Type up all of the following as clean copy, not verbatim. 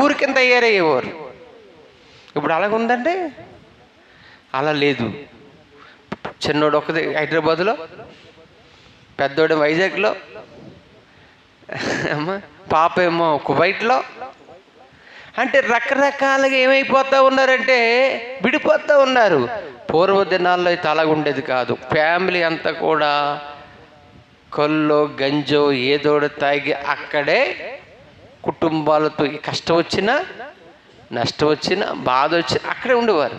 ఊరికింత తయారయ్యేవారు. ఇప్పుడు అలాగుందండి, అలా లేదు. చిన్నోడు ఒకది హైదరాబాదులో, పెద్దోడు వైజాగ్లో, పాప ఏమో కువైట్లో. అంటే రకరకాలుగా ఏమైపోతూ ఉన్నారంటే విడిపోతూ ఉన్నారు. పూర్వ దినాల్లో అయితే అలాగుండేది కాదు. ఫ్యామిలీ అంతా కూడా కల్లో గంజో ఏదోడు తాగి అక్కడే కుటుంబాలతో కష్టం వచ్చినా నష్టం వచ్చినా బాధ వచ్చినా అక్కడే ఉండేవారు.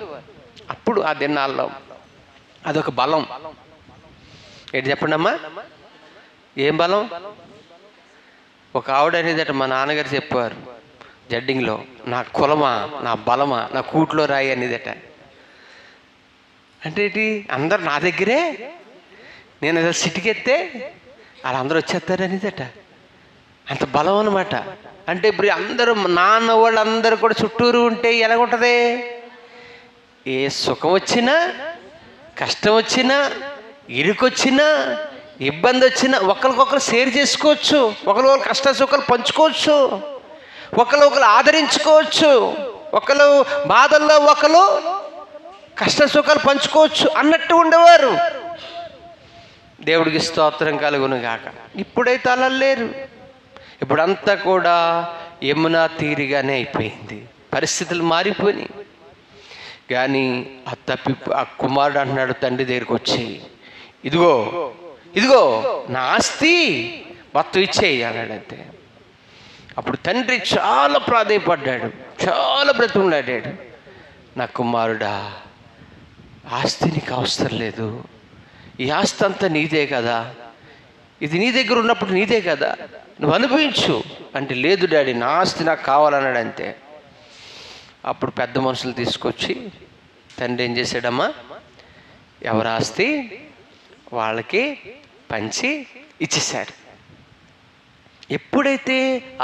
అప్పుడు ఆ దినాల్లో అదొక బలం. ఏంటి చెప్పండి అమ్మా, ఏం బలం? ఒక ఆవిడ అనేదట, మా నాన్నగారు చెప్పారు జడ్డింగ్లో, నా కులమా, నా బలమా, నా కూట్లో రాయి అనేదట. అంటే ఏంటి, అందరు నా దగ్గరే, నేను ఏదో సిటికెత్తే వాళ్ళందరూ వచ్చేస్తారు అనేదట. అంత బలం అన్నమాట. అంటే ఇప్పుడు అందరూ నాన్న వాళ్ళు అందరూ కూడా చుట్టూరు ఉంటే ఎలాగుంటుంది? ఏ సుఖం వచ్చినా కష్టం వచ్చినా ఇరుకొచ్చినా ఇబ్బంది వచ్చినా ఒకరికొకరు షేర్ చేసుకోవచ్చు, ఒకరు కష్ట సుఖాలు పంచుకోవచ్చు, ఒకరు ఆదరించుకోవచ్చు, ఒకరు బాధల్లో ఒకరు కష్ట సుఖాలు పంచుకోవచ్చు అన్నట్టు ఉండేవారు. దేవుడికి స్తోత్రం కలుగును గాక. ఇప్పుడైతే అలా లేరు. ఇప్పుడంతా కూడా యమునా తీరిగానే అయిపోయింది, పరిస్థితులు మారిపోయినాయి. కానీ ఆ కుమారుడు అంటున్నాడు తండ్రి దగ్గరికి వచ్చి, ఇదిగో ఇదిగో నా ఆస్తి మొత్తం ఇచ్చేయి అన్నాడంతే. అప్పుడు తండ్రి చాలా ప్రాధేయపడ్డాడు, చాలా బ్రతిమలాడాడు. నా కుమారుడా, ఆస్తి నీకు అవసరం లేదు, ఈ ఆస్తి అంతా నీదే కదా, ఇది నీ దగ్గర ఉన్నప్పుడు నీదే కదా, నువ్వు అనుభవించు అంటే, లేదు డాడీ నా ఆస్తి నాకు కావాలన్నాడు అంతే. అప్పుడు పెద్ద మనుషులు తీసుకొచ్చి తండ్రి ఏం చేశాడమ్మా, ఎవరి ఆస్తి వాళ్ళకి పంచి ఇచ్చేసాడు. ఎప్పుడైతే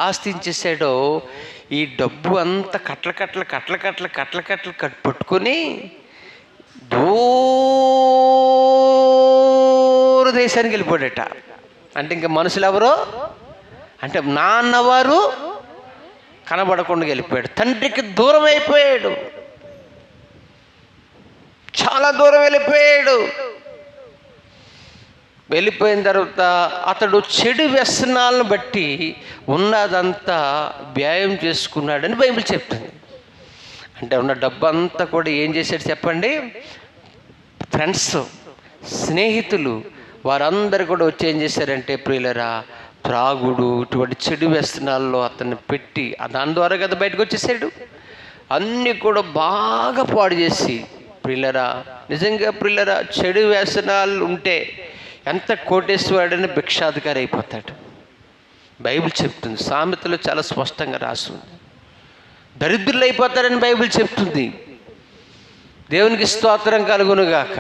ఆస్తి ఇచ్చేసాడో ఈ డబ్బు అంతా కట్ల పట్టుకొని దూర దేశానికి వెళ్ళిపోయాడట. అంటే ఇంకా మనుషులు ఎవరో అంటే నాన్నవారు కనబడకుండా వెళ్ళిపోయాడు, తండ్రికి దూరం అయిపోయాడు, చాలా దూరం వెళ్ళిపోయాడు. వెళ్ళిపోయిన తర్వాత అతడు చెడు వ్యసనాలను బట్టి ఉన్నదంతా వ్యయం చేసుకున్నాడని బైబిల్ చెప్తుంది. అంటే ఉన్న డబ్బు అంతా కూడా ఏం చేశాడు చెప్పండి? ఫ్రెండ్స్, స్నేహితులు వారందరూ కూడా వచ్చి ఏం చేశారంటే, ప్రియులరా, త్రాగుడు ఇటువంటి చెడు వ్యసనాల్లో అతన్ని పెట్టి దాని ద్వారా కదా బయటకు వచ్చేసాడు. అన్నీ కూడా బాగా పాడు చేసి, ప్రియులరా, నిజంగా ప్రియులరా, చెడు వ్యసనాలు ఉంటే ఎంత కోటేశ్వరుడని భిక్షాధికారి అయిపోతాడు. బైబిల్ చెప్తుంది, సామెతలో చాలా స్పష్టంగా రాస్తుంది. దరిద్రులు అయిపోతారని బైబిల్ చెప్తుంది. దేవునికి స్తోత్రం కలుగునుగాక.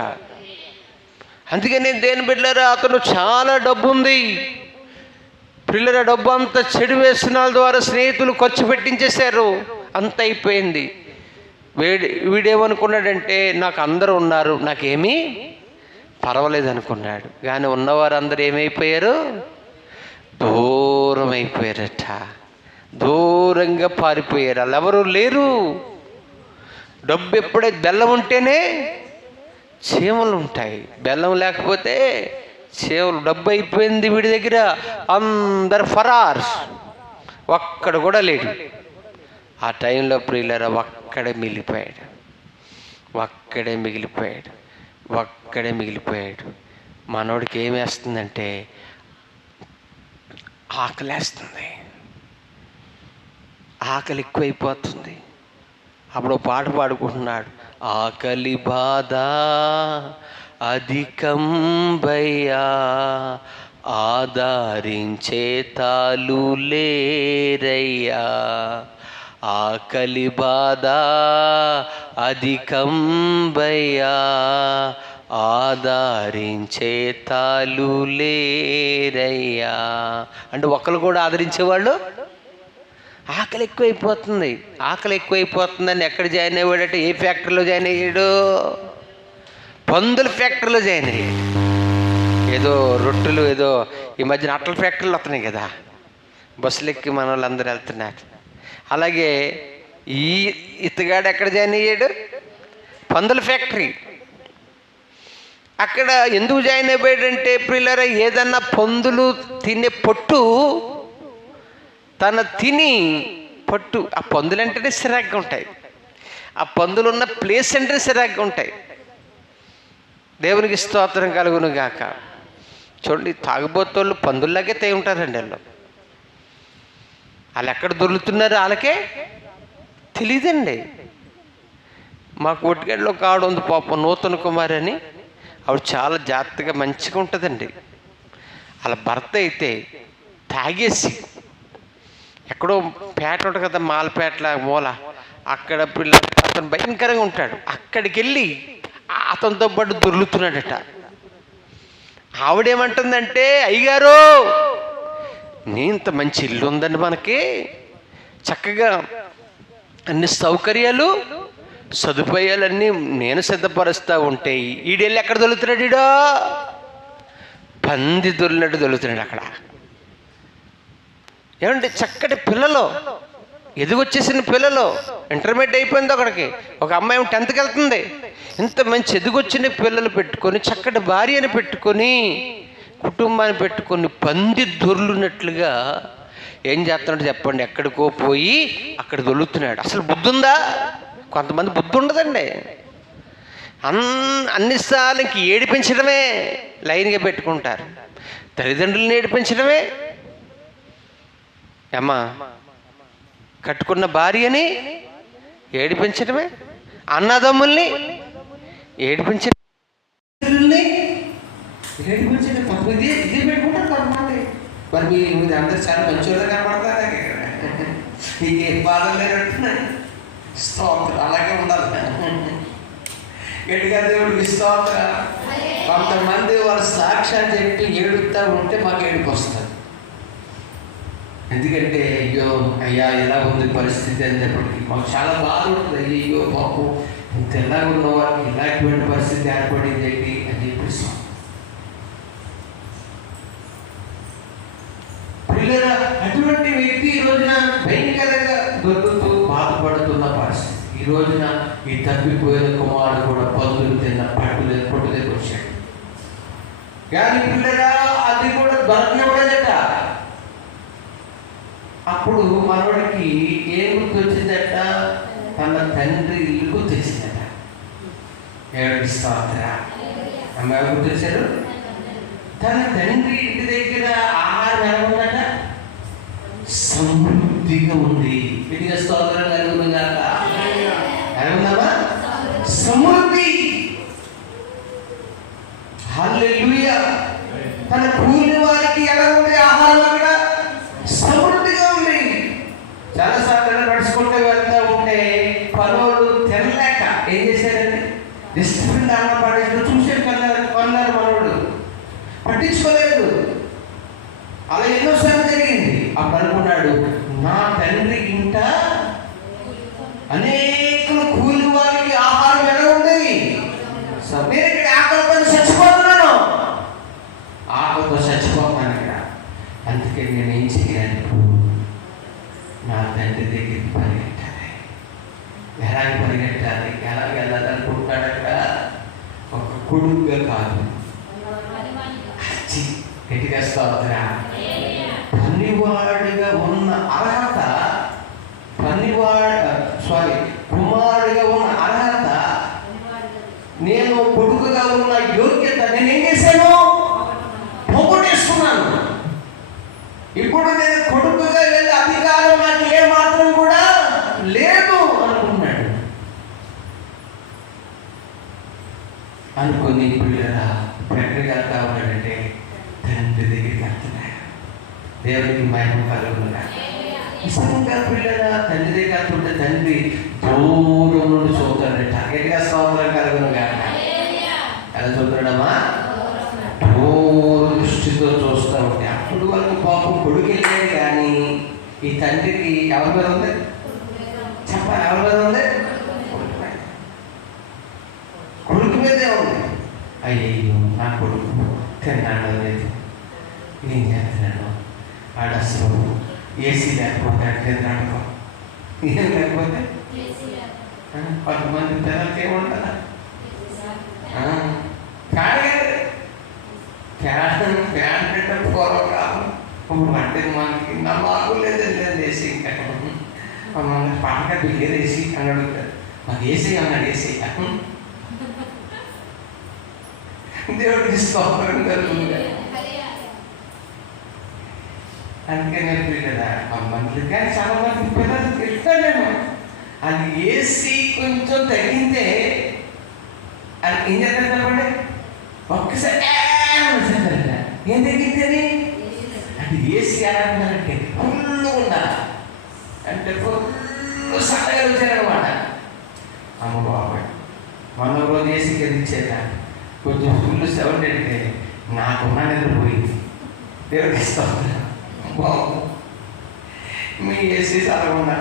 అందుకని దేని బిడ్డలారా, అతను చాలా డబ్బు ఉంది పిల్లల, డబ్బు అంతా చెడు వ్యసనాల ద్వారా స్నేహితులు ఖర్చు పెట్టించేశారు, అంత అయిపోయింది. వీడేమనుకున్నాడంటే, నాకు అందరూ ఉన్నారు, నాకేమీ పర్వాలేదు అనుకున్నాడు. కానీ ఉన్నవారందరూ ఏమైపోయారు? దూరం అయిపోయారట, దూరంగా పారిపోయారు. వాళ్ళు ఎవరు లేరు. డబ్బు ఎప్పుడైతే బెల్లం ఉంటేనే చీమలు ఉంటాయి, బెల్లం లేకపోతే చీమలు. డబ్బు అయిపోయింది వీడి దగ్గర, అందరు ఫరార్, ఒక్కడు కూడా లేడు. ఆ టైంలో ప్రియులరా ఒక్కడే మిగిలిపోయాడు. మనోడికి ఏమేస్తుందంటే ఆకలేస్తుంది, ఆకలి ఎక్కువైపోతుంది. అప్పుడు పాట పాడుకుంటున్నాడు, ఆకలి బాధ అధికం భయ్యా, ఆదరించే తాలు లేరయ్యా. ఆకలి బాధ అధికం భయ్యా, ఆదరించే తాలు లేరయ్యా. అంటే ఒకరు కూడా ఆదరించేవాళ్ళు, ఆకలి ఎక్కువైపోతుందని ఎక్కడ జాయిన్ అయ్యాడంటే, ఏ ఫ్యాక్టరీలో జాయిన్ అయ్యాడు? పందుల ఫ్యాక్టరీలో జాయిన్ అయ్యాడు. ఏదో రొట్టెలు, ఏదో ఈ మధ్యన అట్టల ఫ్యాక్టరీలు వస్తున్నాయి కదా, బస్సులు ఎక్కి మన వాళ్ళందరూ వెళ్తున్నారు. అలాగే ఈ ఇతగాడు ఎక్కడ జాయిన్ అయ్యాడు? పందుల ఫ్యాక్టరీ. అక్కడ ఎందుకు జాయిన్ అయిపోయాడంటే ప్రియులారా, ఏదన్నా పందులు తినే పొట్టు తన తిని పొట్టు, ఆ పందులు అంటేనే సిరాగ్గా ఉంటాయి, ఆ పందులు ఉన్న ప్లేస్ అంటే సిరాగ్గా ఉంటాయి. దేవునికి స్తోత్రం కలుగును గాక. చూడండి, తాగుబోతోళ్ళు పందుల్లాగే తెగి ఉంటారండి. వాళ్ళు ఎక్కడ దొరుకుతున్నారు వాళ్ళకే తెలియదండి. మాకు ఒట్టిగడ్డలో ఒక ఆవిడ ఉంది పాపం, నూతన కుమారి అని. ఆవిడ చాలా జాగ్రత్తగా మంచిగా ఉంటుందండి. వాళ్ళ భర్త అయితే తాగేసి ఎక్కడో పేట ఉంటుంది కదా, మాలపేటల మూల, అక్కడ అతను భయంకరంగా ఉంటాడు. అక్కడికి వెళ్ళి అతనితో పాటు దొర్లుతున్నాడట. ఆవిడేమంటుందంటే, అయ్యగారు నీ ఇంత మంచి ఇల్లు ఉందండి, మనకి చక్కగా అన్ని సౌకర్యాలు సదుపాయాలన్నీ నేను సిద్ధపరుస్తూ ఉంటే ఈడెళ్ళి ఎక్కడ దొరుకుతున్నాడు? ఈడో పంది దొరినట్టు దొరుకుతున్నాడు అక్కడ. ఏమంటే చక్కటి పిల్లలు, ఎదుగొచ్చేసిన పిల్లలు, ఇంటర్మీడియట్ అయిపోయింది ఒకడికి, ఒక అమ్మాయి 10th వెళ్తుంది. ఇంత మంచి ఎదుగొచ్చిన పిల్లలు పెట్టుకొని, చక్కటి భార్యను పెట్టుకొని, కుటుంబాన్ని పెట్టుకొని పంది దొర్లున్నట్లుగా ఏం చేస్తున్నాడు చెప్పండి? ఎక్కడికో పోయి అక్కడ దొరుకుతున్నాడు. అసలు బుద్ధి ఉందా? కొంతమంది బుద్ధి ఉండదండి. అన్నిసార్లు ఇంక ఏడిపించడమే లైన్గా పెట్టుకుంటారు. తల్లిదండ్రులను ఏడిపించడమే, అమ్మా కట్టుకున్న భార్యని ఏడిపించడమే, అన్నదమ్ముల్ని ఏడిపించడం, ఇది పెట్టుకుంటారు కొంతమంది. మరి మీరు అందరు చాలా మంచిగా కనపడతారు, నీకు ఏ బాధ లేనట్టున్నాయి. స్తోత్రం, అలాగే ఉండాలి గట్టిగా దేవుడికి స్తోత్రం. కొంతమంది వారు సాక్ష్యాన్ని చెప్పి ఏడుస్తూ ఉంటే మాకు ఏడుపు వస్తుంది. ఎందుకంటే అయ్యో అయ్యా ఎలా ఉంది పరిస్థితి అనేప్పటికీ మాకు చాలా బాధ ఉంటుంది. అయ్యో బాబు ఇంత ఎలాగ ఉన్నవారికి ఇలాంటి పరిస్థితి ఏర్పడింది ఏంటి అని చెప్పేసి. పిల్లల అటువంటి వ్యక్తి ఈ రోజున భయంకరంగా దొరుకుతూ బాధపడుతున్న పరిస్థితి. ఈ రోజున ఈ తప్పిపోయిన కుమారుడు కూడా పందులు తిన్న పొట్టు దగ్గర వచ్చాడు. కానీ పిల్లగా అది కూడా దొరకనివ్వడదట. అప్పుడు మనవాడికి ఏం గుర్తొచ్చిందట? తన తండ్రి ఇల్లు గుర్తొచ్చిందట. ఏడిస్తారా అమ్మ గుర్తొచ్చారు? తన తండ్రి ఇంటి దగ్గర ఆహారం ఎలా ఉందట? సమృద్ధిగా ఉంది. ఇదిగా స్తోత్రం కలుగుతుందా? ఎలా ఉందమ్మా? సమృద్ధి. హల్లెలూయా. తన కూలి వారికి ఎలా ఉంది ఆహారం? అక్కడ సమృద్ధిగా ఉంది. చాలాసార్లు నడుచుకుంటూ వెళ్తూ ఉంటే పనులు తినలేక ఏం చేశారండి? రెస్టారెంట్ అన్న పడేసి చూసాడు, కొన్నారు మనోడు, పట్టించుకోలేదు. అలా ఎన్నోసార్లు జరిగింది. అప్పుడు అనుకున్నాడు, నా తండ్రి ఇంట అనేకులు కూలి వారికి ఆహారం ఎలా ఉంది? నేను ఇక్కడ ఆకలితో చచ్చిపోతున్నాను, ఆకలితో చచ్చిపోతున్నాను ఇక్కడ. అందుకే నేను ఏం చేయాలి? నా తండ్రి దగ్గరికి పరిగెట్టాలి. ఎలాగ పరిగెట్టాలి? ఎలా వెళ్ళాలనుకుంటాడు? అక్కడ ఒక కొడుకుగా కాదు, గట్టిగా స్తోత్రం. పనివాడిగా ఉన్న అర్హత, కుమారుడిగా ఉన్న అర్హత, నేను కొడుకుగా ఉన్న యోగ్యత నేనేం చేశాను? పోగొట్టేసుకున్నాను. ఇప్పుడు నేను కొడుకుగా వెళ్ళే అధికారం నాకు ఏ మాత్రం కూడా లేదు అనుకున్నాడు. అనుకుని పిల్లరా ఎక్కడికి వెళ్తా ఉన్నాడంటే తండ్రి దగ్గరికి వెళ్తున్నాడు. దేవుడికి మహిమ కలుగునుగా. నిజంగా పిల్లల తండ్రి దగ్గర వెళ్తుంటే తండ్రి దూరం నుండి చూస్తాడట. గట్టిగా స్తోత్రం కలుగునుగా. ఎలా చూస్తాడమ్మా? దృష్టితో చూస్తూ ఉంటే అప్పుడు వరకు పాపం కొడుకు వెళ్ళాడు. కానీ ఈ తండ్రికి ఎవరి మీద ఉంది చెప్పాలి? ఎవరి మీద ఉంది? కొడుకు మీదే ఉంది. అయ్యో నా కొడుకు తిన్నాడు లేదు, ఏం చేస్తున్నాడు? ఆడ అసలు ఏసీ లేకపోతే తిన్నాడు, ఏం లేకపోతే కొంతమంది పిల్లలకి ఏముంటుందా ఫ్యాన్ పెట్టే పూర్వకాలం అంటే మనకి నమ్మకం లేదండి ఏసీ మమ్మల్ని పాటగా బిల్లేదు ఏసీ అని అడుగుతారు. మాకు ఏసీ అన్నాడు, ఏసీ దేవుడికి స్తోత్రం కలుగుతుంది. అందుకని కదా కొంతమంది కానీ చాలా మంది పిల్లలు తింటాను అది ఏసీ కొంచెం తగ్గితే అది ఏం చేస్తారు చెప్పండి, ఒక్కసారి ఏం తగ్గితే అది ఏసీ ఆడాలంటే ఫుల్ ఉండాలి, అంటే ఫుల్ సన్నగా వచ్చారనమాట. అమ్మ బాబాయ్ మన రోజు ఏసీ గెలిచేదా కొంచెం ఫుల్ 7 అంటే నాకున్నా నిద్రపోయింది. దేవుడికి ఇస్తాను బాబు మీ ఏసీ చదవకుండా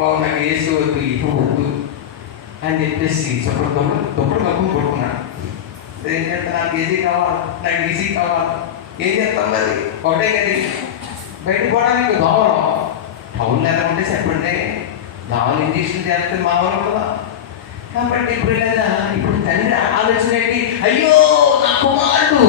బాబు నాకు ఏసీ వద్దు ఇటు వద్దు అని చెప్పేసి తప్పుడు కప్పులు కొట్టుకున్నాను. ఏంటంటే నాకు ఏసీ కావాలి, నాకు ఈజీ కావాలి. ఏం చేస్తాం మరి ఒకటే కదా బయట పోవడానికి దోమలు టౌన్లో ఎలా ఉంటే చెప్పండి, దోమలు ఇంజక్షన్ చేస్తే మామూలు కదా. కాబట్టి ఇప్పుడు తండ్రి ఆలోచన ఏంటి, అయ్యో నా కుమారుడు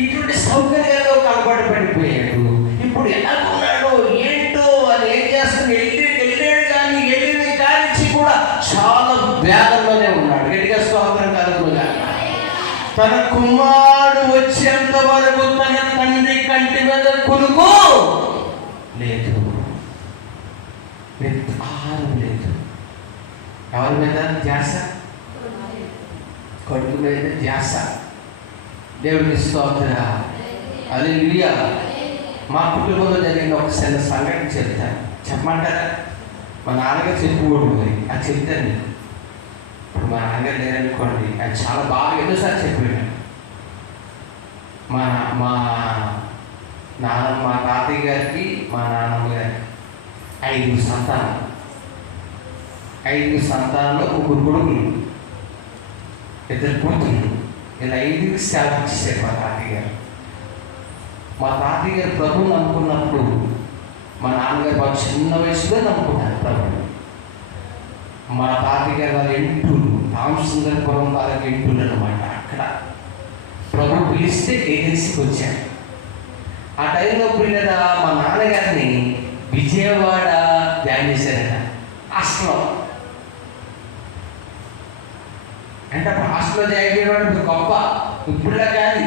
ఇటువంటి సౌకర్యాల్లో కలబడి పడిపోయాడు, ఇప్పుడు ఎలా ఉన్నాడు ఏంటో అని ఏం చేస్తాను వెళ్ళాడు కానీ వెళ్ళిన కానించి కూడా చాలా వేదంలోనే ఉన్నాడు. గట్టిగా స్తోత్రం కలుగుగా. తన కుమారుడు వచ్చేంత వరకు తన తండ్రి కంటి మీద కొనుకో లేదు, ఆహారం లేదు. ఎవరి మీద ధ్యాస? కొడుకు మీద ధ్యాస. దేవుడికి స్తోత్రం. హల్లెలూయా. మా కుటుంబంలో జరిగిన ఒక చిన్న సంఘటన చెప్తాను, చెప్పమంటారా? మా నాన్నగారు చెప్పుకోడు మరి అది చెప్తాను మీకు. ఇప్పుడు మా నాన్నగారు లేరనుకోండి, అది చాలా బాగా ఎన్నోసార్లు చెప్పాడు. మా తాతయ్య గారికి మా నాన్నమ్మ గారికి 5 సంతానం. 5 సంతానంలో 3 కొడుకులు, 2 కూతుళ్ళు. ఇలా 5కి సేవ ఇచ్చేసారు మా తాతయ్య గారు. మా తాతయ్య గారు ప్రభువుని నమ్ముకున్నప్పుడు మా నాన్నగారు బాగా చిన్న వయసులో నమ్ముకున్నారు ప్రభువుని. మా తాతయ్య గారు వాళ్ళ ఎంటూరు రామసుందరపురం వాళ్ళకి ఎంటూరు అనమాట. అక్కడ ప్రభు పిలిస్తే ఏజెన్సీకి వచ్చాను. ఆ టైంలో పిల్లల మా నాన్నగారిని విజయవాడ జాయిన్ చేశారట హాస్టల్లో. అంటే అప్పుడు హాస్టల్లో జాయిన్ చేయడం ఇప్పుడు గొప్ప, ఇప్పుడులా కాదు.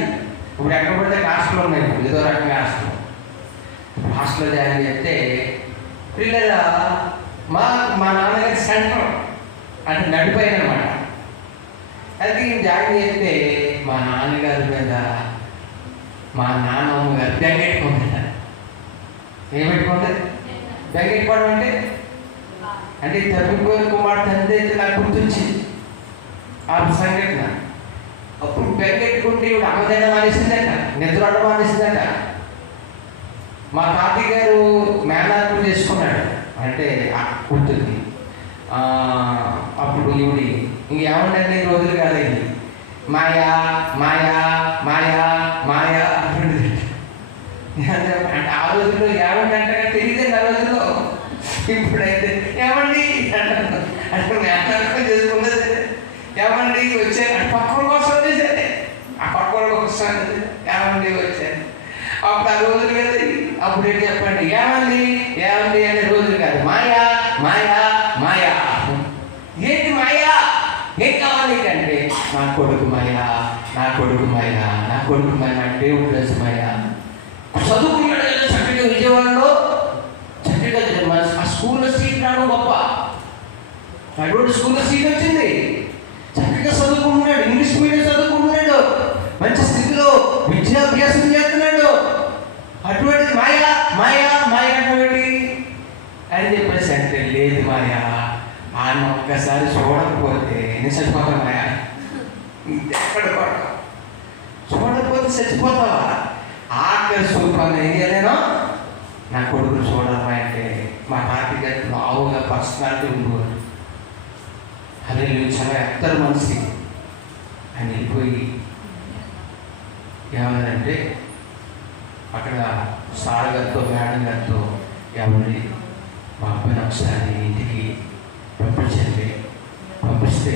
ఇప్పుడు ఎక్కడ పడితే హాస్టల్లో ఉన్నాయి, ఇప్పుడు ఏదో రకంగా హాస్టల్. ఇప్పుడు హాస్టల్లో జాయిన్ చేస్తే పిల్లల మా నాన్నగారి సెంటర్ అంటే నడిపోయింది అనమాట. అది జాయిన్ చేస్తే మా నాన్నగారి మీద మా నాన్నమ్మ గారు బెంగెట్టుకుంటారు. ఏం పెట్టుకుంటారు? బెంగెట్టుకోవడం అంటే తప్పిపోయిన కుమార్తె తండ్రి అయితే నాకు గుర్తొచ్చింది ఆ సంఘటన. అప్పుడు బెంగెట్టుకుంటే ఇప్పుడు అమ్మదైనా మానేసిందట, నిద్ర అడ్డం మానేసిందట. మా తాతయ్య గారు మేనార్పులు చేసుకున్నాడు, అంటే కూతుర్ని. అప్పుడు ఈవిడి ఇంకేమంటే రోజులు కాలేదు, మాయా మాయా మాయా మాయా అంటుంది. అంటే ఆ రోజుల్లో ఏమంటే తెలియదండి ఆ రోజుల్లో. ఇప్పుడైతే ఏమండి అంటే మేనార్పం చేసుకున్నది, ఏమండి వచ్చాను అంటే పక్కన కోసం సరే ఆ పక్కన కోసం ఏమండి వచ్చాను. అప్పుడు ఆ రోజులు కదా, అప్పుడు ఏంటి చెప్పండి, ఏమండి ఏమండి అనే రోజులు కాదు, మాయా మాయా మాయా. ఏంటి మాయా, ఏం కావాలి అంటే నా కొడుకు మాయా, నా కొడుకు మాయా, నా కొడుకు మాయా, దేవుడు రోజు మాయా. చదువుకున్నాడు కదా చక్కగా విజయవాడలో, చక్కగా ఆ స్కూల్లో సీట్ రావడం గొప్ప. అటువంటి స్కూల్లో సీట్ వచ్చింది, చక్కగా చదువుకుంటున్నాడు, ఇంగ్లీష్ మీడియం చదువుకుంటున్నాడు, మంచి స్థితిలో విద్యాభ్యాసం చేస్తున్నాడు. అటువంటి మాయా మాయా మాయా అటువంటి అని చెప్పేసి అంటే లేదు మాయా, ఆయన ఒక్కసారి చూడకపోతే నేను చచ్చిపోతాను మాయా, ఎక్కడ చూడకపోతే చచ్చిపోతావా? ఆఖరి స్వరూపాన్ని ఏం చేయలేను, నా కొడుకులు చూడాలి అంటే మా తాతయ్య గారికి బావుగా పర్సనాలిటీ ఉండేవాడు. అదే చాలా ఎత్తరు మనిషి. ఆయన వెళ్ళిపోయి ఏమన్నారంటే అక్కడ సార్ గారితో మేడం గారితో ఎవరి మా అబ్బాయిని ఒకసారి ఇంటికి పంపించండి, పంపిస్తే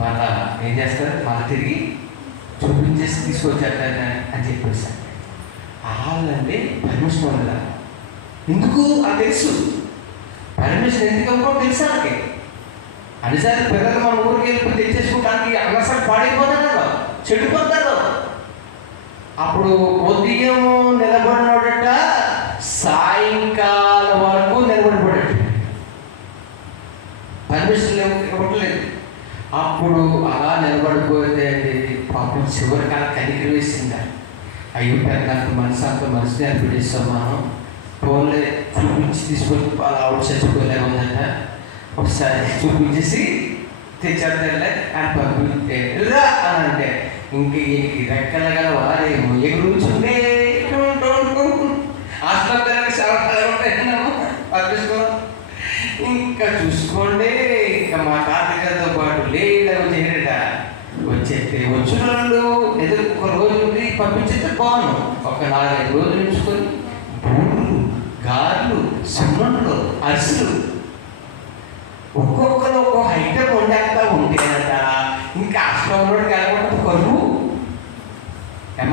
మళ్ళా ఏం చేస్తారు, మళ్ళీ తిరిగి చూపించేసి తీసుకొచ్చేస్తాను అని చెప్పేసి వాళ్ళండి పర్మిషన్ వల్ల ఎందుకు అది తెలుసు, పర్మిషన్ ఎందుకు అవ్వకో తెలుసు వాళ్ళకి. అనిసారి పిల్లలు మన ఊరికి వెళ్ళి తెచ్చేసుకోవడానికి అన్నసారి పాడైపోతారు, చెడిపోతారు. అప్పుడు ఉదయం నిలబడినోడట సాయంకాలం వరకు నిలబడిపోయాడు, పర్మిషన్ ఇవ్వట్లేదు. అప్పుడు అలా నిలబడిపోతే పాపం చివరికి అలా కనికరి వేసిందా, అయ్యో పెద్దంత మనసు అనిపించేస్తాం మనం, ఫోన్లో చూపించి తీసుకొని అలా ఆవిడ చచ్చిపోలే ఉందంట, ఒకసారి చూపించేసి తెచ్చేద్దాంలే అని పంపిస్తే రా అని అంటే ఇంక రెక్కలుగా వారేమో ఎగురుచుండే ఆసుపత్రికి సవకాలు ఉంటాయన్నాము పంపించుకో. ఇంకా చూసుకోండి, ఇంకా మా తాతగారితో పాటు లేడవ చేయట వచ్చేస్తే వచ్చిన వాళ్ళు ఎదురు ఒక రోజు ఉండి పంపించేస్తే బాగున్నాం. ఒక 4-5 రోజులు ఉంచుకొని బూట్లు, గార్లు, సున్నుండలు, అరిసెలు ఒక్కొక్కరు ఒక్కొక్క ఐటమ్ వండేస్తా ఉంటేనట. ఇంకా హాస్టల్లో కలగకుండా కరువు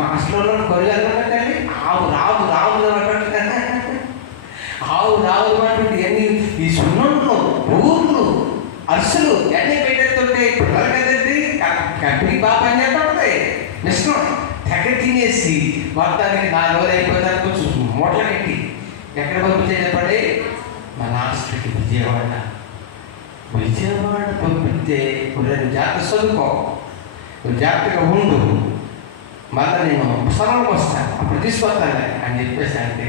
హాస్టల్లో కరువు కలగండి, ఆవు రావులు అంటుంటే అన్ని ఈ సున్నుండలు, బూట్లు, అరిసెలు అన్నీ పెట్టేస్తుంటే పిల్లలు కదండి కంపెనీ బాగా పని చేస్తుంటాయి. నిష్టం తెగ తినేసి మొత్తానికి 4 రోజులు అయిపోతారు కొంచెం మూటలు కట్టి ఎక్కడ పంపించే చెప్పండి, మా లాస్ట్కి విజయవాడ పంపిస్తే నువ్వు జాగ్రత్త చదువుకో, నువ్వు జాగ్రత్తగా ఉండు, మళ్ళీ నేను స్థలంలోకి వస్తాను అప్పుడు తీసుకొస్తాను అని చెప్పేసి అంటే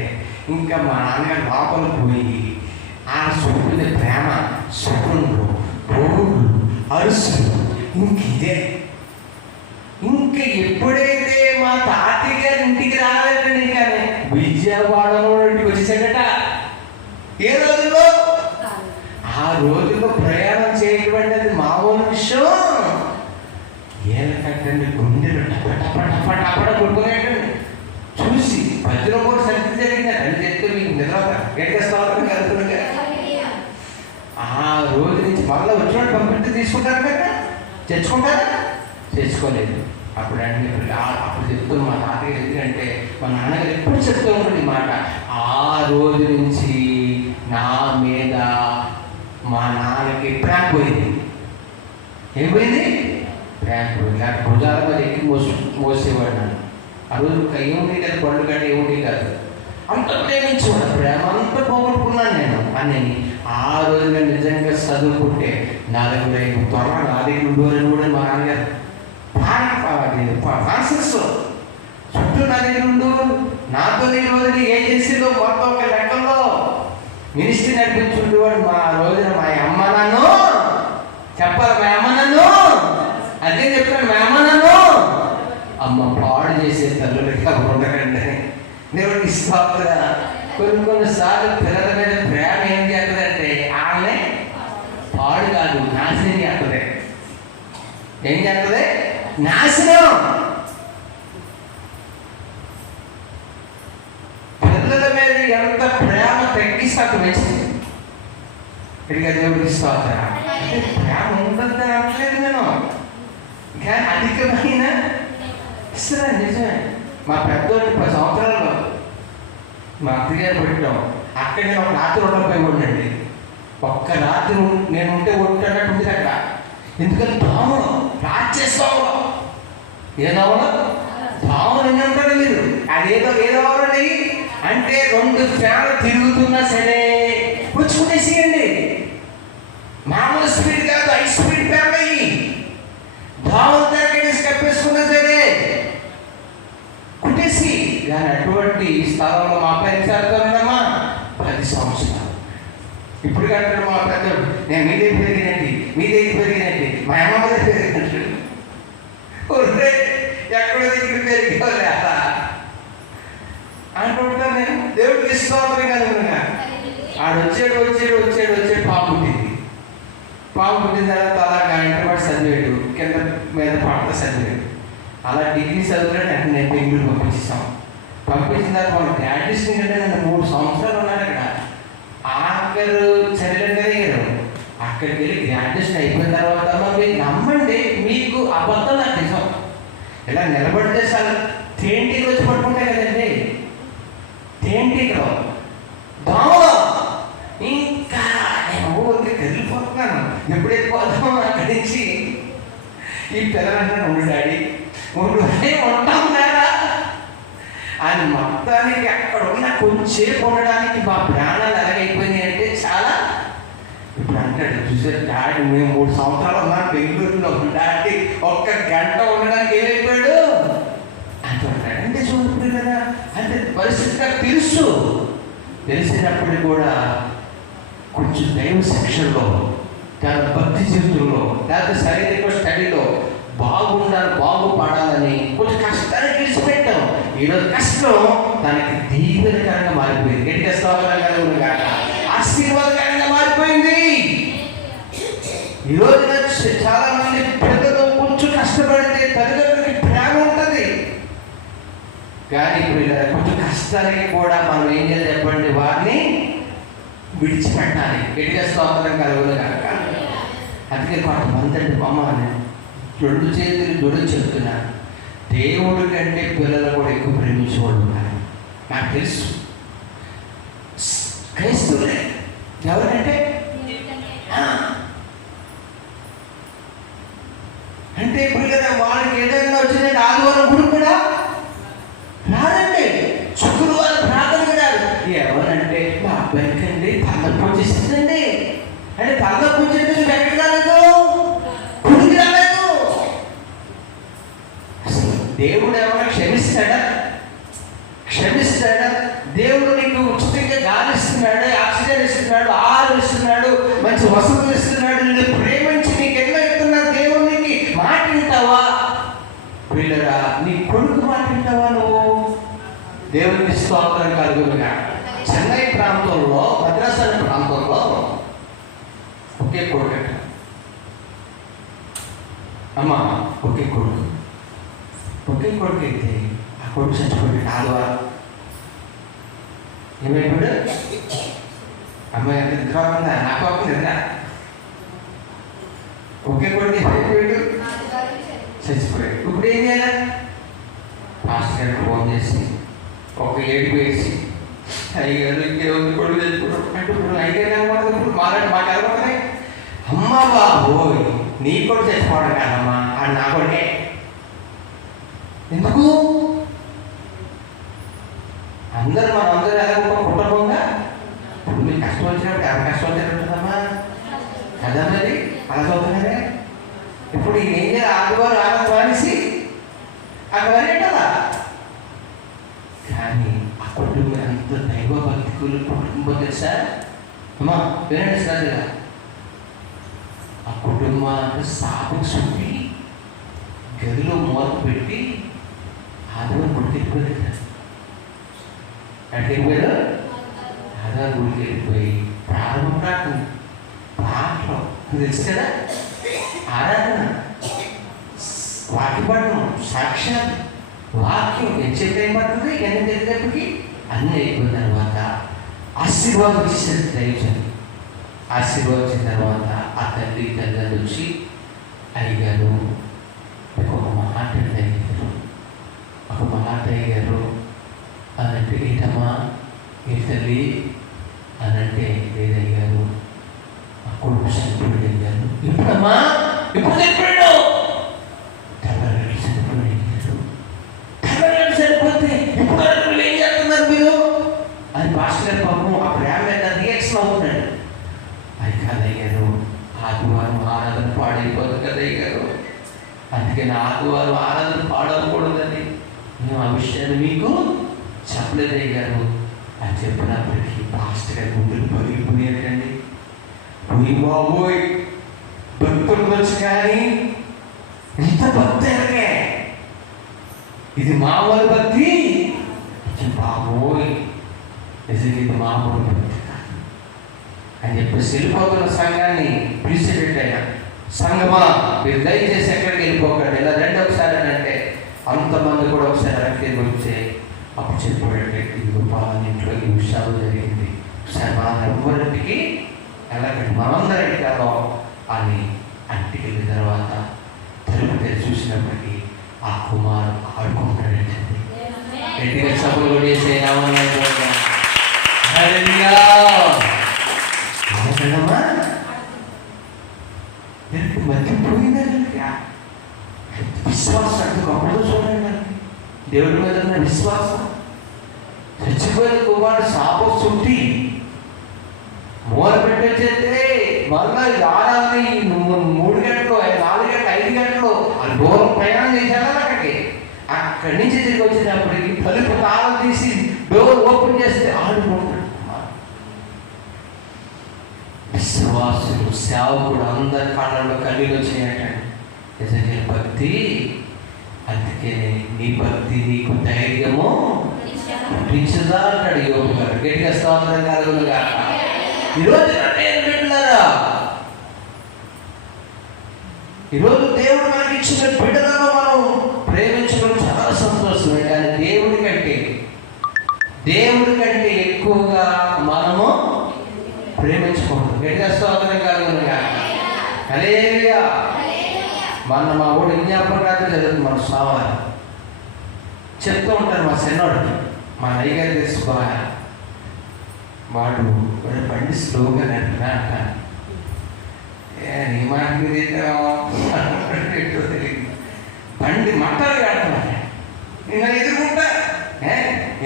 ఇంకా మా నాన్నగారు లోపల పోయి ఆ చూపుల ప్రేమ, సుఖంలో బోళ్ళు, అరుసులు ఇంకిదే. ఇంకా ఎప్పుడైతే మా తాతయ్య గారి ఇంటికి రాలేదండి, కానీ విజయవాడలో ఇంటికి వచ్చేసాడట. ఏ రోజుల్లో? ఆ రోజుల్లో ప్రయాణం చేయటువంటి అది మామూలు విషయం. ఏళ్ళకంటే గుండెలు టపటపటపట కొట్టుకునేటండి. చూసి మధ్యలో కూడా సరిగ్గా జరిగింది అని చెప్తే మీకు నిద్ర ఎట్టేస్తాను కలుగుతుంది. ఆ రోజు నుంచి మళ్ళీ వచ్చినట్టు పంపిణీ తీసుకుంటారు కదా, తెచ్చుకుంటారా? తెచ్చుకోలేదు. అప్పుడు అంటే అప్పుడు చెప్తున్నా మా తాతయ్య ఎందుకంటే మా నాన్నగారు ఎప్పుడు చెప్తూ ఉంటుంది ఈ మాట. ఆ రోజు నుంచి నా మీద మా నాన్నకి ప్రేమ పోయింది. ఏం పోయింది? ప్రేమ పోయింది. లేకపోతే భుజాల మీద ఎక్కి మోసేవాడు నన్ను. ఆ రోజు ఏముంది కదా, పండు గడ్డ ఏముంది కాదు, అంత ప్రేమించేవాడు, ప్రేమ అంతా పోగొట్టుకున్నాను నేను అని. ఆ రోజు నేను నిజంగా చదువుకుంటే 4-5 త్వరగా నా దగ్గర ఉండేవారని కూడా మా నాన్నగారు కాన్సెప్ట్స్ చుట్టూ నా దగ్గర ఉండు, నాతో నేను రోజుని ఏజెన్సీలో మొత్తం ఒక లెక్కల్లో మినిస్ట్రీ నడిపించుండేవాడు. మా రోజున మా అమ్మ నన్ను చెప్పాలి, మా అమ్మ నన్ను అదే చెప్తాను, మా అమ్మ నన్ను అమ్మ పాడు చేసే తల్లులకి ఉండకండి దేవుడికి ఇస్తావురా. కొన్నిసార్లు పిల్లల మీద ప్రేమ ఏం చేస్తుందంటే ఆమె పాడు కాదు, నాశనం చేస్తుంది. ఏం చేస్తుంది? నాశనం. పిల్లల మీద ఎంత ప్రేమ తగ్గిస్తే అక్కడ మంచిది. ఇక్కడికి దేవుడికి ఇస్తావురా అంటే ప్రేమ ఉంటుందని అనట్లేదు నేను, కానీ అధికమైన ఇస్తారా? నిజమే. మా పెద్దోళ్ళు 10 సంవత్సరాలు మా అత్తగారు పెట్టాం. అక్కడ నేను ఒక రాత్రి ఉండకపోయి ఉండండి, ఒక్క రాత్రి నేను ఉంటే ఉంటున్నట్టు ఉంది అక్కడ. ఎందుకంటే పాములు రాచేస్తాము, ఏదవలో పాములు ఎన్ని ఉంటారు మీరు, ఏదో అవరండి అంటే 2 ఫ్యాన్లు తిరుగుతున్నా సరే పుచ్చుకునేసేయండి. మామూలు స్పీడ్ కాదు, హై స్పీడ్ ఫ్యాన్ అయ్యి పాములు తగ్గేసి కప్పేసుకున్నా సరే కుట్టేసి. కానీ అటువంటి స్థలంలో మా అబ్బాయి ఎన్నిసార్లుతామా 10 సంవత్సరాలు. ఇప్పుడు కంటాడు మా పెద్దోడు, నేను మీ దగ్గర పెరిగినట్టు, మీ దగ్గర పెరిగినట్టు, మా అమ్మ దగ్గర పెరిగినట్టు. ఎక్కడో దగ్గర పెరిగేవాళ్ళు అలా అంటుంటాను నేను. దేవుడికి ఇస్తామని కనుక ఆడు వచ్చాడు పాము పుట్టిన తర్వాత అలా గంటపాటు చదివాడు, కింద మీద పడత చదివాడు. అలా డిగ్రీ చదివాడు. అంటే నేను బెంగళూరు పంపించిన తర్వాత వాళ్ళు గ్రాడ్యుయేషన్ కంటే నన్ను 3 సంవత్సరాలు ఉన్నారు అక్కడ. ఆఖరు చదివంటే అక్కడికి వెళ్ళి గ్రాడ్యుయేషన్ అయిపోయిన తర్వాత మీరు నమ్మండి, మీకు అబద్ధం నాకు నిజం. ఇలా నిలబడితే చాలు తేంటీలు వచ్చి పట్టుకుంటాయి కదండి, తేంటీలో బావా ఇంకా ఊరికి కదిలిపోతున్నాను, ఎప్పుడు వెళ్ళిపోతాం అక్కడి నుంచి. ఈ పిల్లలంటే ఉండు డాడీ ఉండు ఉంటాం కదా అని మొత్తానికి అక్కడ ఉన్న కొంచెంసేపు ఉండడానికి మా ప్రాణాలు ఎలాగైపోయినాయి అంటే చాలా. ఇప్పుడు అంటాడు చూసారు డాడీ, మేము 3 సంవత్సరాలు ఉన్నాం బెంగళూరులో, డాడీ 1 గంట ఉండడానికి ఏమైపోయాడు అంటాడు. అంటే చూడండి కదా, అంటే పరిస్థితిగా తెలిసినప్పుడు కూడా కొంచెం దైవ శిక్షణలో, లేదా భక్తి జీవితంలో, లేకపోతే శారీరక స్టడీలో బాగుపడాలని కొంచెం కష్టాన్ని విడిచిపెట్టాం. ఈరోజు కష్టం దానికి దీవెనకరంగా మారిపోయింది, గట్టిగా స్తోత్రం కాక ఆశీర్వాదకరంగా మారిపోయింది. ఈరోజు చాలా మంది పిల్లలు కొంచెం కష్టపడితే తల్లిదండ్రులకి ప్రేమ ఉంటుంది, కానీ ఇప్పుడు కొంచెం కష్టానికి కూడా మనం ఏం చేయాలి చెప్పండి, వారిని విడిచిపెట్టాలి. గట్టిగా స్తోత్రం కలుగును కాక. అందుకే కొంతమంది అంటే అమ్మ 2 చేతులు జోడించి చెప్తున్నారు, దేవుడి కంటే పిల్లలు కూడా ఎక్కువ ప్రేమించేవాళ్ళు ఉన్నారు. నాకు తెలుసు క్రైస్తవులే ఎవరంటే అంటే ఇప్పుడు కదా వాళ్ళకి ఏదైనా వచ్చిందంటే ఆదివారం గుడి కూడా రాదండి, శుక్రవారం ప్రార్థన కూడా ఎవరంటే మా అబ్బాయికి అండి తల్ల పూజిస్తుందండి అంటే తల్ల పూజించే ఎక్కడికి రాలేదు, గుడికి రాలేదు. దేవుడు ఏమైనా క్షమిస్తాడా? దేవుడు నీకు ఉచితంగా గాలి ఇస్తున్నాడు, ఆక్సిజన్ ఇస్తున్నాడు, ఆహారం ఇస్తున్నాడు, మంచి వసతులు ఇస్తున్నాడు, నిన్ను ప్రేమించి నీకు ఎన్నో ఇస్తున్నాడు. దేవునికి మాట వింటావా? వీళ్ళరా నీ కొడుకు మాట వింటావా నువ్వు? దేవునికి స్తోత్రం కలుగునుగా. చెన్నై ప్రాంతంలో, భద్రాచలం ప్రాంతంలో ఒకే కొడుకు అమ్మ, ఒకే కొడుకు అయితే ఆ కొడుకు చచ్చిపోయాడు. ఆదివారం ఏమైపోయాడు? అమ్మాయి ఎంత నిద్రపోతుందా? నాకు నిద్ర. ఒకే కొడుకు అయిపోయాడు, చచ్చిపోయాడు. ఇప్పుడు ఏం చేయాలి? మాస్టర్ గారికి ఫోన్ చేసి ఒక ఏడుపు వేసి, అయ్యారు ఇంకేముంది కొడుకు చచ్చిపోయాడు అంటే ఇప్పుడు అయ్యారు అనమాట. ఇప్పుడు మాకు వెళ్ళబోతున్నాయి. అమ్మ బాబోయ్, నీ కొడుకు చచ్చిపోవడం కాదమ్మా, అది నా కొడుకే. ఎందుకు? మనందరూ ఎలాగో కుటుంబంగా ఇప్పుడు మీకు కష్టం వచ్చినప్పుడు ఎవరు కష్టం వచ్చినట్టుందమ్మా కదా, మరి అలా చదువుతున్నారే. ఇప్పుడు ఏం చేయాలి? ఆదివారం ఆనందం అనేసి అక్కడ కదా. కానీ ఆ కుటుంబం ఎంత దైవ భక్తికులు కుటుంబం తెలుసా అమ్మా, వినండి సరిగా. ఆ కుటుంబాన్ని సాగు చుట్టి గదిలో మూలకు పెట్టి ఆదివారం గుడికి వెళ్ళిపోయింది. ఎక్కడికి వెళ్ళిపోయాడు? ఆదివారం గుడికి వెళ్ళిపోయి ప్రారంభం ప్రార్థన, పాటలు తెలుసు కదా, ఆరాధన, వాక్యపడడం, సాక్ష్యాలు, వాక్యం ఎంచేపు ఏం పడుతుంది, ఎన్ని జరిగేటప్పటికి అన్నీ అయిపోయిన తర్వాత ఆశీర్వాదం ఇచ్చేది దైవజనం. ఆశీర్వాదించిన తర్వాత ఆ తల్లి వచ్చి అడిగారు, ఒక మాట అడిగారు అని అంటే, ఏంటమ్మా ఏ తల్లి అని అంటే, లేదయ్యారు ఆ కొడుకు చనిపోయాడు అయ్యారు. ఇప్పుడమ్మా ఇప్పుడు చనిపోయాడు, తెల్లగడ్డ చనిపోయాడు అయ్యారు. తెల్లగడ్డ చనిపోతే ఇప్పుడు ఏం చేస్తున్నారు మీరు అని పాస్టర్ గారు పాపం ఆ ప్రేమ రియాక్షన్ అవుతున్నాడు. అది కాదయ్యారు, ఆదివారం ఆరాధన పాడైపోతుంది కదా అయ్యారు, అందుకని ఆదివారం ఆరాధన పాడకూడదని మేము ఆ విషయాన్ని మీకు చెప్పలేదు అయ్యారు అని చెప్పినప్పటికీ పాస్టర్ గారి గుండెలు పగిలిపోయారండి. పోయి బాబోయ్, భక్తులు వచ్చి కానీ ఇంత భక్తి ఇది మామూలు భక్తి బాబోయ్, నిజంగా ఇది మామూలు భక్తి కాదు అని చెప్పేసి వెళ్ళిపోతున్న సంఘాన్ని పిలిచిపెట్టాయన. సంఘమా మీరు దయచేసి ఎక్కడికి వెళ్ళిపోకండి, ఇలా రండి ఒకసారి అని అంటే అంతమంది కూడా ఒకసారి వెనక్కి వచ్చే అప్పుడు చెప్పాడంటే ఇది పాలన ఇంట్లో ఈ విషయాలు జరిగింది, సరే మనం ఎవరింటికి వెళ్ళకండి, మనందరికి వెళ్దాం అని ఇంటికి వెళ్ళిన తర్వాత తలుపు తెరిచి చూసినప్పటికీ ఆ కుమారు ఆడుకుంటాడండి. గట్టిగా సభలు కూడా మర్చిపోయిందండి. విశ్వాసం అంటే గొప్పగా చూడండి, దేవుడి మీద ఉన్న విశ్వాసం. చచ్చిపోయిన కుమారుడు శాపం చుట్టి మూల పెట్టేస్తే మళ్ళీ ఆడాలని 3 గంటలు 4 గంటలు 5 గంటలు అది దూరం ప్రయాణం చేశాను. అక్కడి నుంచి తిరిగి వచ్చేటప్పటికి తలుపు తాళం తీసి డోర్ ఓపెన్ చేస్తే ఆడుకుంటాడు. విశ్వాసులు సేవకుడు అందరి కాళ్ళలో కన్నీళ్ళు వచ్చినాయటండి. నిజంగా భక్తి, అందుకే నీ భక్తి నీకు ధైర్యము పుట్టించదా అంటాడు యోగు గారు. గట్టిగా స్తోత్రం కలుగునుగా. ఈరోజు బిడ్డలారా, ఈరోజు దేవుడు మనకి ఇచ్చిన బిడ్డలను మనం ప్రేమించడం చాలా సంతోషమే. కానీ దేవుడి కంటే ఎక్కువగా మనము ప్రేమించుకుంటాం. గట్టిగా స్తోత్రం కలుగునుగా. హల్లెలూయా. మా ఊడు విజ్ఞాపకాలు జరుగుతుంది. మన స్వామి చెప్తూ ఉంటారు మా చిన్నోడికి, మా అయ్యగారు తెలుసుకోవాలి, వాడు బండి స్లోగా నడిపినా అంటాను. నీ మాట బండి మట్టలు కడుతున్నాను, నేను ఎదుర్కొంటా.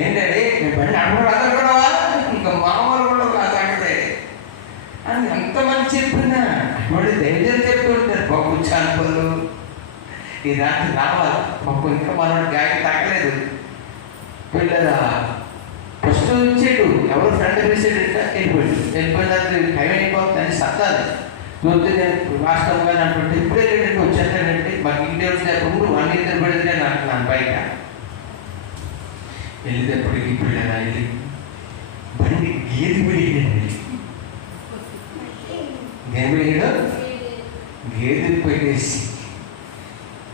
ఏంటంటే మీ బండి అడగడవా, ఇంకా మామూలు కూడా నా సంగతే అని ఎంతమంది చెప్పినా వాడు ధైర్యం చెప్తుంటారు. పప్పు చాన్పలు ఈ రాత్రి రావాలి, పప్పు ఇంకా మనోడు గాకి తగ్గలేదు. పిల్లరా ఫస్ట్ వచ్చాడు, ఎవరు ఫ్రెండ్ పిలిచాడంట, వెళ్ళిపోయిన టైం అయిపోతుందని సత్తాలి చూస్తే నేను రాష్ట్రంగా అంటుంటే ఇప్పుడే ఏంటంటే వచ్చేస్తాడంటే మాకు ఇంటి వచ్చేటప్పుడు 1 year పడితే నేను అంటున్నాను. బయట వెళ్ళేటప్పటికి పిల్లరా వెళ్ళి బండి గేది పోయిందండి. గేదె పెట్టేసి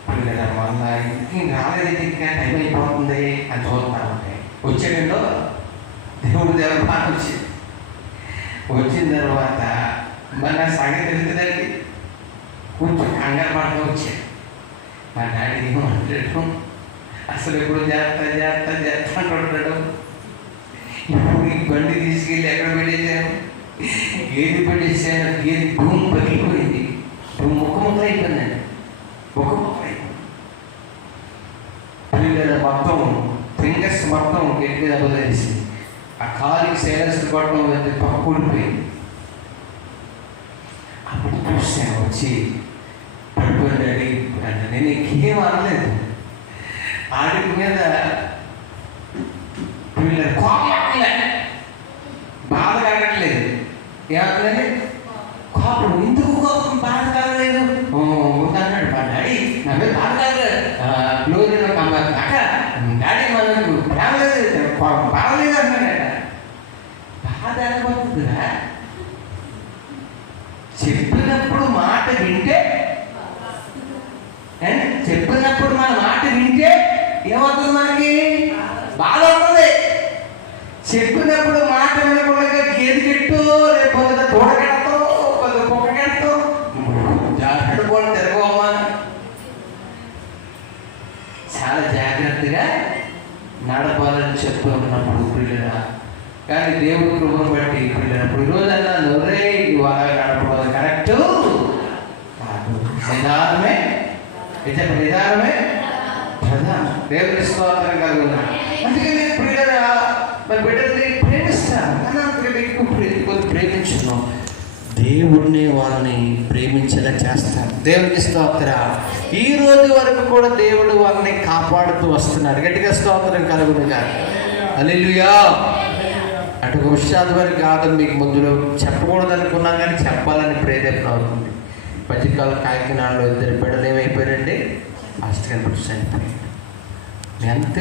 పిల్లరా మళ్ళా ఇంటికి రాలేదు, ఇంకా టైం అయిపోతుంది అని చూస్తామంటే వచ్చాడంలో దేవుడు బాగా వచ్చింది. వచ్చిన తర్వాత మన సంగతి తెలుస్తుందండి, కొంచెం కంగారు పడుతూ వచ్చాడు. మా డాడీ ఏమంటాడు, అసలు ఎప్పుడు చేస్తా అంటుంటాడు. ఇప్పుడు ఈ బండి తీసుకెళ్ళి ఎక్కడ పెట్టేశాను, గేది పెట్టేసాను. గేది భూమి పగిలిపోయింది, ముఖముఖం అయిపోయిందండి, ముఖముఖం అయిపోయింది. పిల్లల మొత్తం ఫింగర్స్ మొత్తం గట్టి దెబ్బతీసింది. ఆ కాలికి సేలస్ కొట్టడం అయితే పక్కూడిపోయింది. అప్పుడు చూసాను వచ్చి పడిపోయాడు. నేను ఇంకేం అనలేదు. ఆడికి మీద పిల్లలు కోపలే, బాధ కలగట్లేదు. ఏమవుతుందండి కోపం, ఎందుకు కోపం బాధ కలగలేదు అన్నాడు మా డాడీ. నా మీద బాధ కలగలేదు, డాడీ మనకు బాగలేదు, బాగలేదు అన్నాడట. బాధ ఎలాగవుతుందిరా, చెప్పినప్పుడు మాట వింటే, చెప్పినప్పుడు మన మాట వింటే ఏమవుతుంది, మనకి బాధ అవుతుంది. చెప్పినప్పుడు మాట వినకుండా గేది కెట్టు, లేకపోతే తోడకెడతో, కుక్క కెడతో జాగ్రత్త కూడా తిరగమ్మా. చాలా జాగ్రత్తగా నడపాలని చెప్తూ ఉన్నప్పుడు పిల్లరా, కానీ దేవుడు కృపను బట్టి పిల్లలప్పుడు ఈరోజన్నా నొర్రే ఇవాళ నడపడం కరెక్ట్ కాదు. నిదానమే నిదానమే ప్రధానం. దేవుడి స్తోత్రం కలుగున్నా. అందుకని పిల్లల మరి బిడ్డల్ని ప్రేమిస్తాను, కానీ అందుకని ఎక్కువ ప్రేమించును. దేవుడిని వాళ్ళని ప్రేమించేలా చేస్తాను. దేవుడికి స్తోత్రం. ఈ రోజు వరకు కూడా దేవుడు వాళ్ళని కాపాడుతూ వస్తున్నాడు. గట్టిగా స్తోత్రం కలుగునుగా. హల్లెలూయా. అటు విషయాల వరకు కాదు, మీకు ముందులో చెప్పకూడదు అనుకున్నాం కానీ చెప్పాలని ప్రేరేపణ అవుతుంది. మధ్యకాలం కాకినాడలో 2 బిడ్డలు ఏమైపోయారండి, ఆస్తి కనిపించి చనిపోయారు. ఎంత